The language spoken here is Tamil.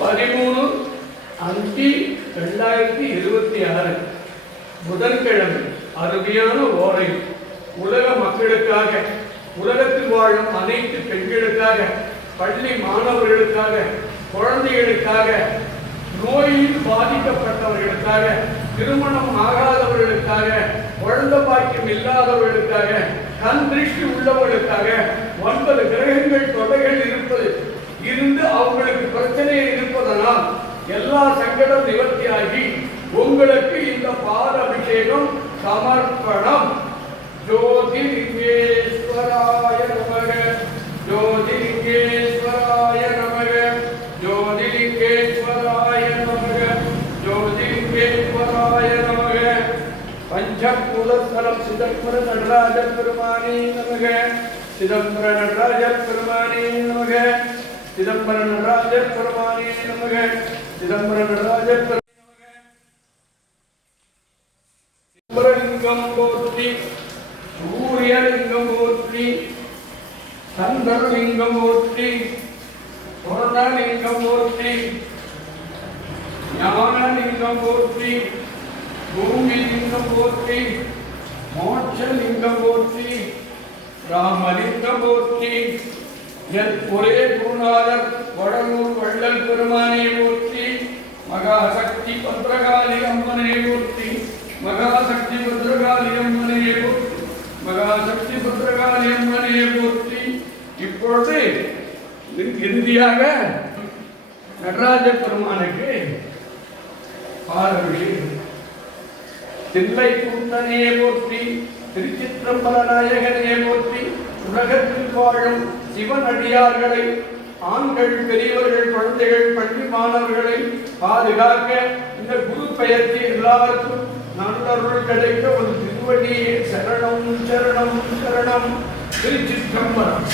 13/5/2026 புதன்கிழமை அருமையான ஓரை உலக மக்களுக்காக, உலகத்தில் வாழும் அனைத்து பெண்களுக்காக, பள்ளி மாணவர்களுக்காக, குழந்தைகளுக்காக, நோயில் பாதிக்கப்பட்டவர்களுக்காக, திருமணம் ஆகாதவர்களுக்காக, குழந்தை பாக்கியம் இல்லாதவர்களுக்காக, கண் திருஷ்டி உள்ளவர்களுக்காக 9 கிரகங்கள் தொடைகள் இருந்து அவங்களுக்கு பிரச்சனை இருப்பதனால் எல்லா சங்கடம் நிவர்த்தியாகி உங்களுக்கு இந்த பாத அபிஷேகம் சமர்ப்பணம். ஜோதிலிங்கேஸ்வராய நமக, ஜோதிலிங்கேஸ்வராய நமக, ஜோதிலிங்கேஸ்வராய நமக, ஜோதிலிங்கேஸ்வராய நமக. பஞ்சபூதஸ்தலம் சிதம்பர நடராஜ பெருமானே நமக, சிதம்பர நடராஜ பெருமானே நமக, சிதம்பர நடராஜ பெருமானே நமக, சிதம்பர நடராஜ சிதம்பரலிங்கம் போற்றி, சூரியலிங்கம் போற்றி, சந்திரலிங்கம் போற்றி, சொர்ணலிங்கம் போற்றி, ஞானலிங்கம் போற்றி, பூமிலிங்கம் போற்றி, மோட்சலிங்கம் போற்றி, ராமலிங்கம் போற்றி. என் ஒரே குருநாதர் வடலூர் வள்ளல் பெருமானே போற்றி, மகாசக்தி பத்ரகாளி அம்மனே போற்றி, மகாசக்தி பத்ரகாளி அம்மனே போற்றி, மகாசக்தி பத்ரகாளி அம்மனே போற்றி. இப்பொழுது இறுதியாக நடராஜ பெருமானுக்கு பாடல்கள். தில்லை கூத்தனே போற்றி, திருச்சிற்றம்பல நாயகனே போற்றி. உலகத்தில் வாழும் சிவன் அடியார்களை, ஆண்கள், பெரியவர்கள், குழந்தைகள், பள்ளி மாணவர்களை பாதுகாக்க இந்த குரு பெயர்ச்சி எல்லாருக்கும் நல்லருள் கிடைக்க ஒரு திருவடியே சரணம் சரணம் சரணம். திருச்சிற்றம்பலம்.